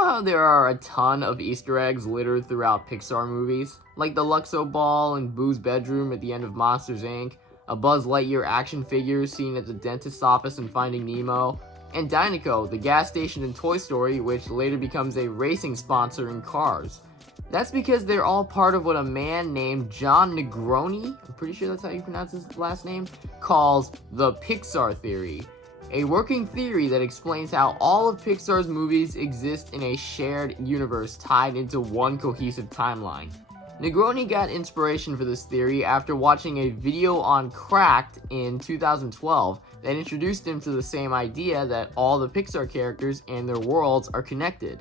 know how there are a ton of Easter eggs littered throughout Pixar movies? Like the Luxo ball in Boo's bedroom at the end of Monsters, Inc., a Buzz Lightyear action figure seen at the dentist's office in Finding Nemo, and Dinoco, the gas station in Toy Story, which later becomes a racing sponsor in Cars. That's because they're all part of what a man named John Negroni, I'm pretty sure that's how you pronounce his last name, calls the Pixar theory. A working theory that explains how all of Pixar's movies exist in a shared universe tied into one cohesive timeline. Negroni got inspiration for this theory after watching a video on Cracked in 2012 that introduced him to the same idea that all the Pixar characters and their worlds are connected.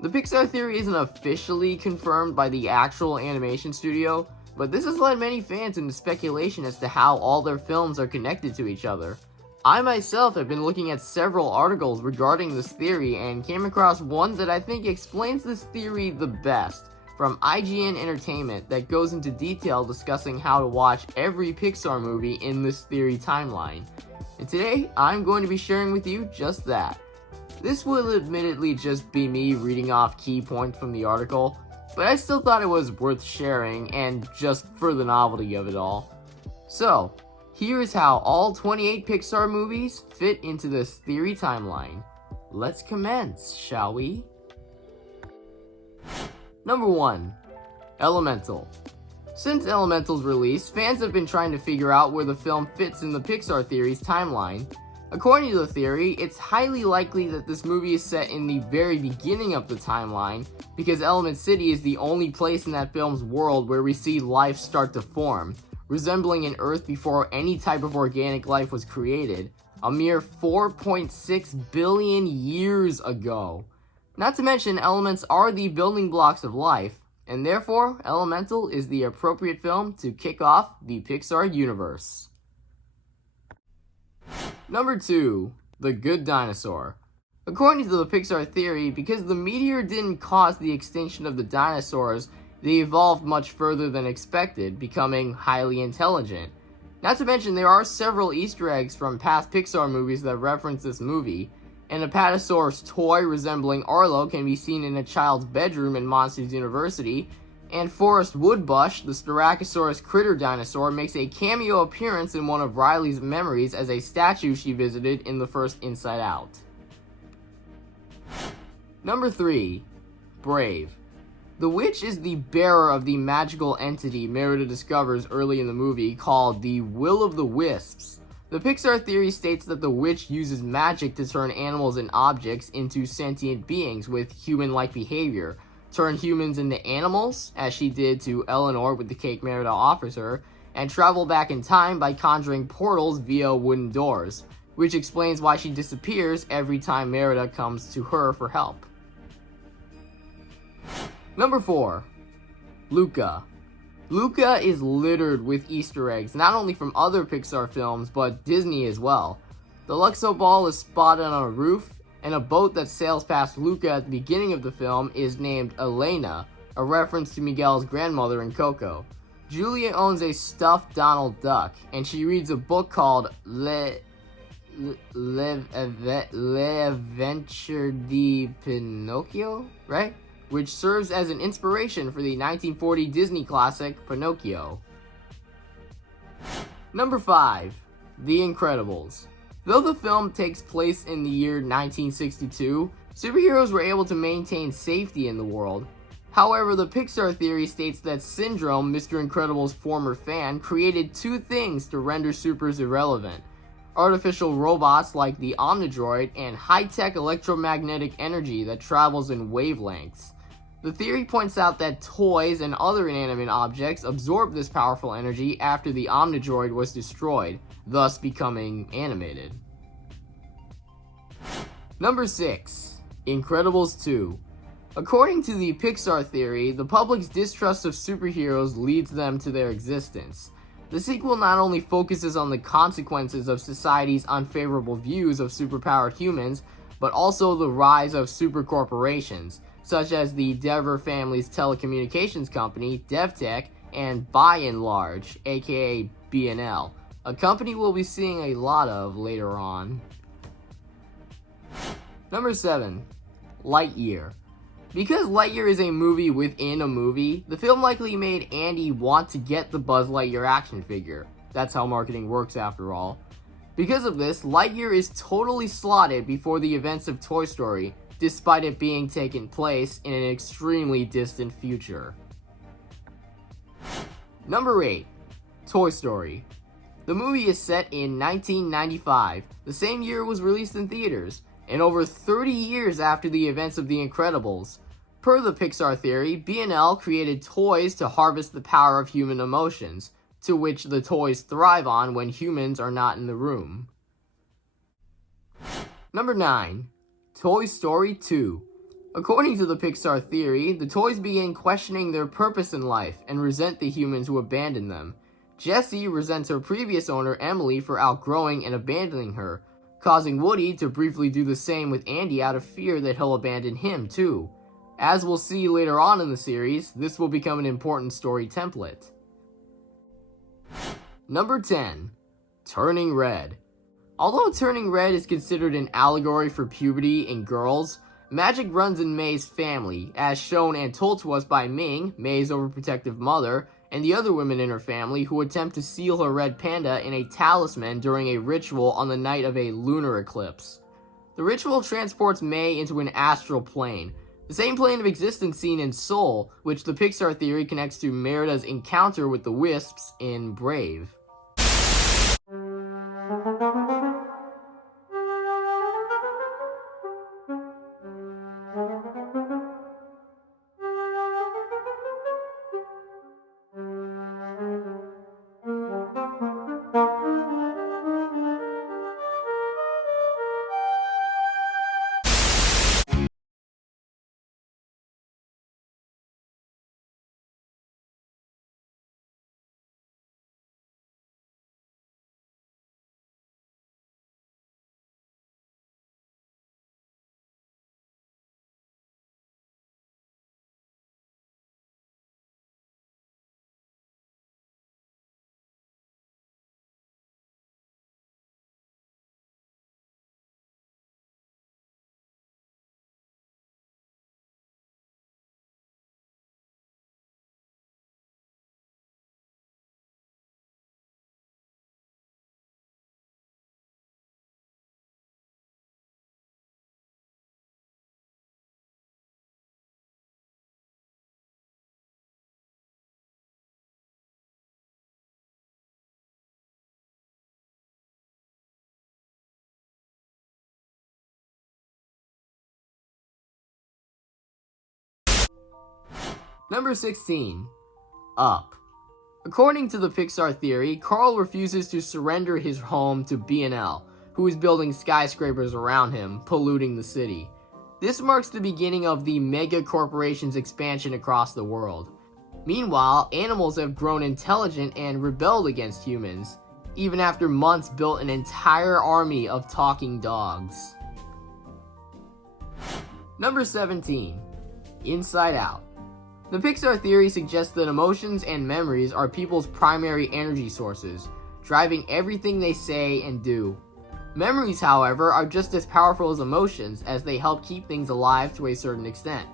The Pixar theory isn't officially confirmed by the actual animation studio, but this has led many fans into speculation as to how all their films are connected to each other. I myself have been looking at several articles regarding this theory and came across one that I think explains this theory the best, from IGN Entertainment, that goes into detail discussing how to watch every Pixar movie in this theory timeline. And today, I'm going to be sharing with you just that. This will admittedly just be me reading off key points from the article, but I still thought it was worth sharing and just for the novelty of it all. So, here is how all 28 Pixar movies fit into this theory timeline. Let's commence, shall we? Number 1. Elemental. Since Elemental's release, fans have been trying to figure out where the film fits in the Pixar theory's timeline. According to the theory, it's highly likely that this movie is set in the very beginning of the timeline, because Element City is the only place in that film's world where we see life start to form, resembling an Earth before any type of organic life was created, a mere 4.6 billion years ago. Not to mention, elements are the building blocks of life, and therefore, Elemental is the appropriate film to kick off the Pixar universe. Number 2. The Good Dinosaur. According to the Pixar theory, because the meteor didn't cause the extinction of the dinosaurs, they evolved much further than expected, becoming highly intelligent. Not to mention, there are several Easter eggs from past Pixar movies that reference this movie. An Apatosaurus toy resembling Arlo can be seen in a child's bedroom in Monsters University, and Forrest Woodbush, the Styracosaurus critter dinosaur, makes a cameo appearance in one of Riley's memories as a statue she visited in the first Inside Out. Number 3. Brave. The witch is the bearer of the magical entity Merida discovers early in the movie called the Will of the Wisps. The Pixar theory states that the witch uses magic to turn animals and objects into sentient beings with human-like behavior, turn humans into animals, as she did to Eleanor with the cake Merida offers her, and travel back in time by conjuring portals via wooden doors, which explains why she disappears every time Merida comes to her for help. Number 4. Luca. Luca is littered with Easter eggs, not only from other Pixar films, but Disney as well. The Luxo ball is spotted on a roof, and a boat that sails past Luca at the beginning of the film is named Elena, a reference to Miguel's grandmother in Coco. Julia owns a stuffed Donald Duck, and she reads a book called L'Adventure di Pinocchio, right? Which serves as an inspiration for the 1940 Disney classic, Pinocchio. Number 5. The Incredibles. Though the film takes place in the year 1962, superheroes were able to maintain safety in the world. However, the Pixar theory states that Syndrome, Mr. Incredible's former fan, created two things to render supers irrelevant: artificial robots like the Omnidroid and high-tech electromagnetic energy that travels in wavelengths. The theory points out that toys and other inanimate objects absorb this powerful energy after the Omnidroid was destroyed, thus becoming animated. Number 6. Incredibles 2. According to the Pixar theory, the public's distrust of superheroes leads them to their existence. The sequel not only focuses on the consequences of society's unfavorable views of superpowered humans, but also the rise of supercorporations, such as the Dever family's telecommunications company, DevTech, and By and Large, aka B&L, a company we'll be seeing a lot of later on. Number 7. Lightyear. Because Lightyear is a movie within a movie, the film likely made Andy want to get the Buzz Lightyear action figure. That's how marketing works after all. Because of this, Lightyear is totally slotted before the events of Toy Story, despite it being taking place in an extremely distant future. Number 8. Toy Story. The movie is set in 1995, the same year it was released in theaters, and over 30 years after the events of The Incredibles. Per the Pixar theory, B&L created toys to harvest the power of human emotions, to which the toys thrive on when humans are not in the room. Number 9. Toy Story 2. According to the Pixar theory, the toys begin questioning their purpose in life and resent the humans who abandoned them. Jessie resents her previous owner Emily for outgrowing and abandoning her, causing Woody to briefly do the same with Andy out of fear that he'll abandon him too. As we'll see later on in the series, this will become an important story template. Number 10. Turning Red. Although Turning Red is considered an allegory for puberty in girls, magic runs in May's family, as shown and told to us by Ming, May's overprotective mother, and the other women in her family who attempt to seal her red panda in a talisman during a ritual on the night of a lunar eclipse. The ritual transports May into an astral plane, the same plane of existence seen in Soul, which the Pixar theory connects to Merida's encounter with the Wisps in Brave. Number 16. Up. According to the Pixar theory, Carl refuses to surrender his home to B&L, who is building skyscrapers around him, polluting the city. This marks the beginning of the mega corporation's expansion across the world. Meanwhile, animals have grown intelligent and rebelled against humans, even after months built an entire army of talking dogs. Number 17. Inside Out. The Pixar theory suggests that emotions and memories are people's primary energy sources, driving everything they say and do. Memories, however, are just as powerful as emotions, as they help keep things alive to a certain extent.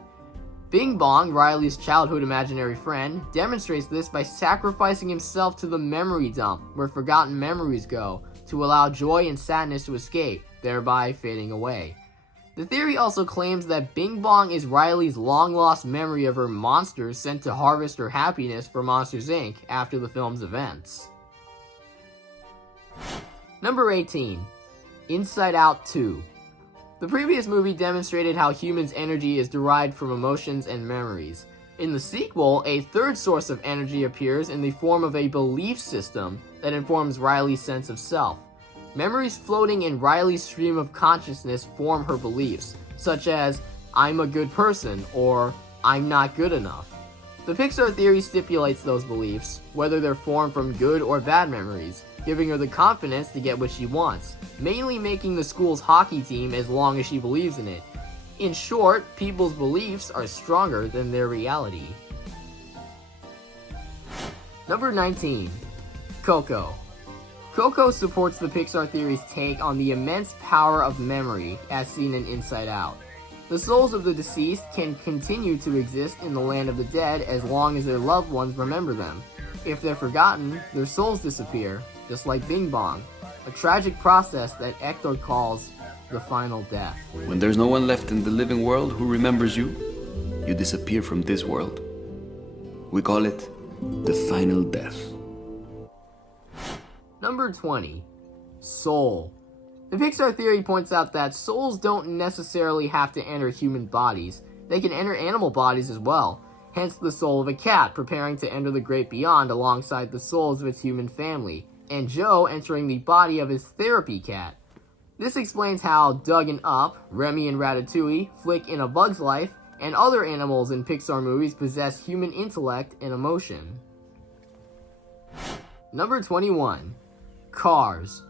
Bing Bong, Riley's childhood imaginary friend, demonstrates this by sacrificing himself to the memory dump, where forgotten memories go, to allow joy and sadness to escape, thereby fading away. The theory also claims that Bing Bong is Riley's long-lost memory of her monsters sent to harvest her happiness for Monsters, Inc. after the film's events. Number 18. Inside Out 2. The previous movie demonstrated how humans' energy is derived from emotions and memories. In the sequel, a third source of energy appears in the form of a belief system that informs Riley's sense of self. Memories floating in Riley's stream of consciousness form her beliefs, such as, I'm a good person, or I'm not good enough. The Pixar theory stipulates those beliefs, whether they're formed from good or bad memories, giving her the confidence to get what she wants, mainly making the school's hockey team as long as she believes in it. In short, people's beliefs are stronger than their reality. Number 19. Coco. Coco supports the Pixar theory's take on the immense power of memory, as seen in Inside Out. The The souls of the deceased can continue to exist in the land of the dead as long as their loved ones remember them. If they're forgotten, their souls disappear, just like Bing Bong, a tragic process that Hector calls the final death. When there's no one left in the living world who remembers you, you disappear from this world. We call it the final death. Number 20. Soul. The Pixar theory points out that souls don't necessarily have to enter human bodies. They can enter animal bodies as well, hence the soul of a cat preparing to enter the great beyond alongside the souls of its human family, and Joe entering the body of his therapy cat. This explains how Doug and Up, Remy in Ratatouille, Flick in A Bug's Life, and other animals in Pixar movies possess human intellect and emotion. Number 21. Cars.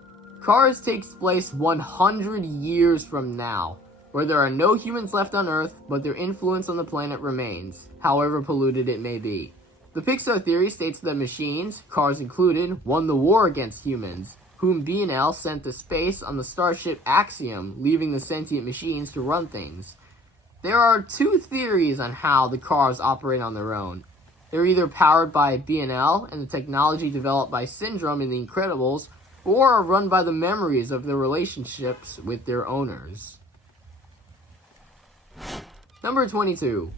Cars takes place 100 years from now, where there are no humans left on Earth, but their influence on the planet remains, however polluted it may be. The Pixar theory states that machines, cars included, won the war against humans, whom B&L sent to space on the starship Axiom, leaving the sentient machines to run things. There are two theories on how the cars operate on their own. They're either powered by B&L and the technology developed by Syndrome in The Incredibles, or are run by the memories of their relationships with their owners. Number 22.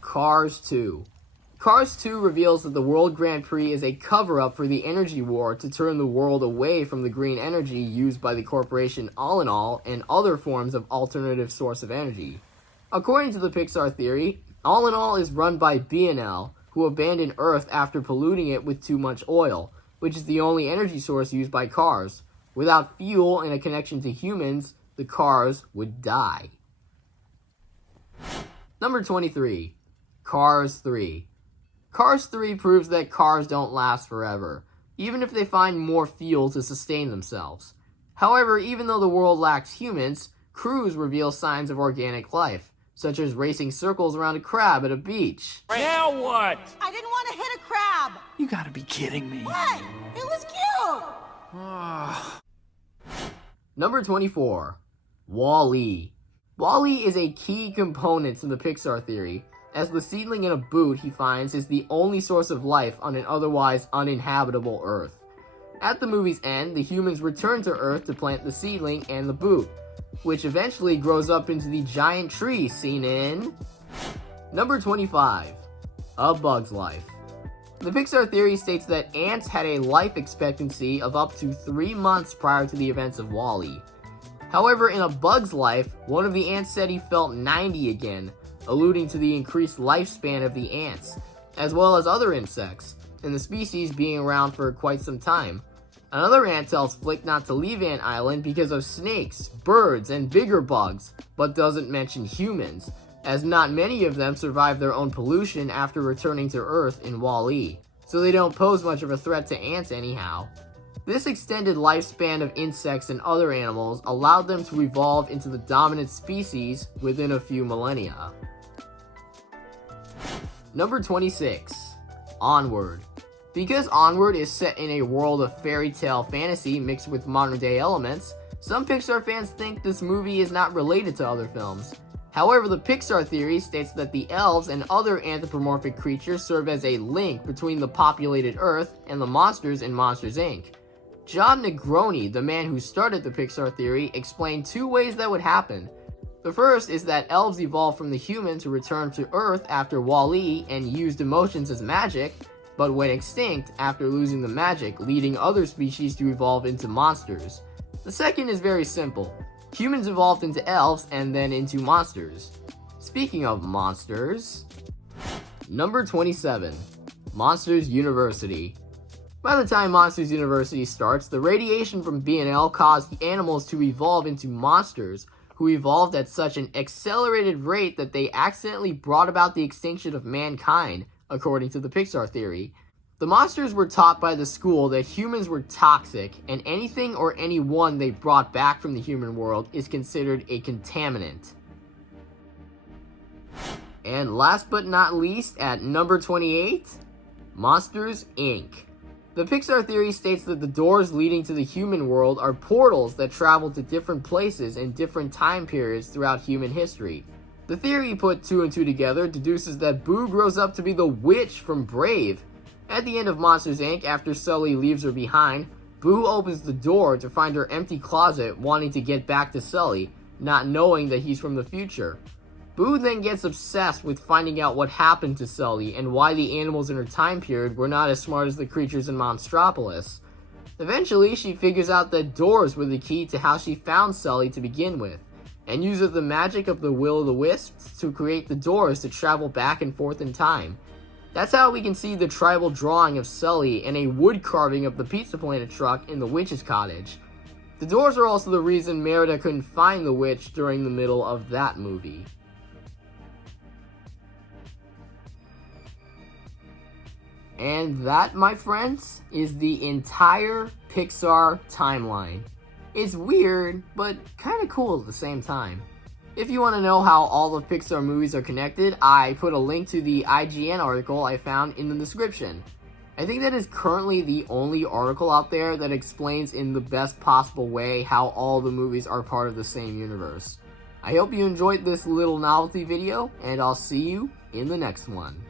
Cars 2. Cars 2 reveals that the World Grand Prix is a cover-up for the energy war to turn the world away from the green energy used by the corporation All in All and other forms of alternative source of energy. According to the Pixar theory, All in All is run by B&L, who abandoned Earth after polluting it with too much oil, which is the only energy source used by cars. Without fuel and a connection to humans, the cars would die. Number 23. Cars 3. Cars 3 proves that cars don't last forever, even if they find more fuel to sustain themselves. However, even though the world lacks humans, crews reveal signs of organic life, such as racing circles around a crab at a beach. Now what? I didn't want to hit a crab. You gotta be kidding me. What? It was cute. Number 24. Wall-E. Wall-E is a key component to the Pixar theory, as the seedling in a boot he finds is the only source of life on an otherwise uninhabitable Earth. At the movie's end, the humans return to Earth to plant the seedling and the boot, which eventually grows up into the giant tree seen in... Number 25. A Bug's Life. The Pixar theory states that ants had a life expectancy of up to 3 months prior to the events of Wall-E. However, in A Bug's Life, one of the ants said he felt 90 again, alluding to the increased lifespan of the ants, as well as other insects, and the species being around for quite some time. Another ant tells Flick not to leave Ant Island because of snakes, birds, and bigger bugs, but doesn't mention humans, as not many of them survive their own pollution after returning to Earth in Wall-E, so they don't pose much of a threat to ants anyhow. This extended lifespan of insects and other animals allowed them to evolve into the dominant species within a few millennia. Number 26. Onward. Because Onward is set in a world of fairy tale fantasy mixed with modern day elements, some Pixar fans think this movie is not related to other films. However, the Pixar theory states that the elves and other anthropomorphic creatures serve as a link between the populated Earth and the monsters in Monsters, Inc. John Negroni, the man who started the Pixar theory, explained 2 ways that would happen. The first is that elves evolved from the humans who returned to Earth after Wall-E and used emotions as magic, but went extinct after losing the magic, leading other species to evolve into monsters. The second is very simple. Humans evolved into elves and then into monsters. Speaking of monsters... Number 27. Monsters University. By the time Monsters University starts, the radiation from B&L caused the animals to evolve into monsters, who evolved at such an accelerated rate that they accidentally brought about the extinction of mankind, according to the Pixar theory. The monsters were taught by the school that humans were toxic, and anything or anyone they brought back from the human world is considered a contaminant. And last but not least, at number 28, Monsters, Inc. The Pixar theory states that the doors leading to the human world are portals that travel to different places in different time periods throughout human history. The theory put 2 and 2 together deduces that Boo grows up to be the witch from Brave. At the end of Monsters Inc., after Sully leaves her behind, Boo opens the door to find her empty closet wanting to get back to Sully, not knowing that he's from the future. Boo then gets obsessed with finding out what happened to Sully and why the animals in her time period were not as smart as the creatures in Monstropolis. Eventually, she figures out that doors were the key to how she found Sully to begin with, and uses the magic of the Will-o'-the-Wisps to create the doors to travel back and forth in time. That's how we can see the tribal drawing of Sully and a wood carving of the Pizza Planet truck in the witch's cottage. The doors are also the reason Merida couldn't find the witch during the middle of that movie. And that, my friends, is the entire Pixar timeline. It's weird, but kind of cool at the same time. If you want to know how all of Pixar movies are connected, I put a link to the IGN article I found in the description. I think that is currently the only article out there that explains in the best possible way how all the movies are part of the same universe. I hope you enjoyed this little novelty video, and I'll see you in the next one.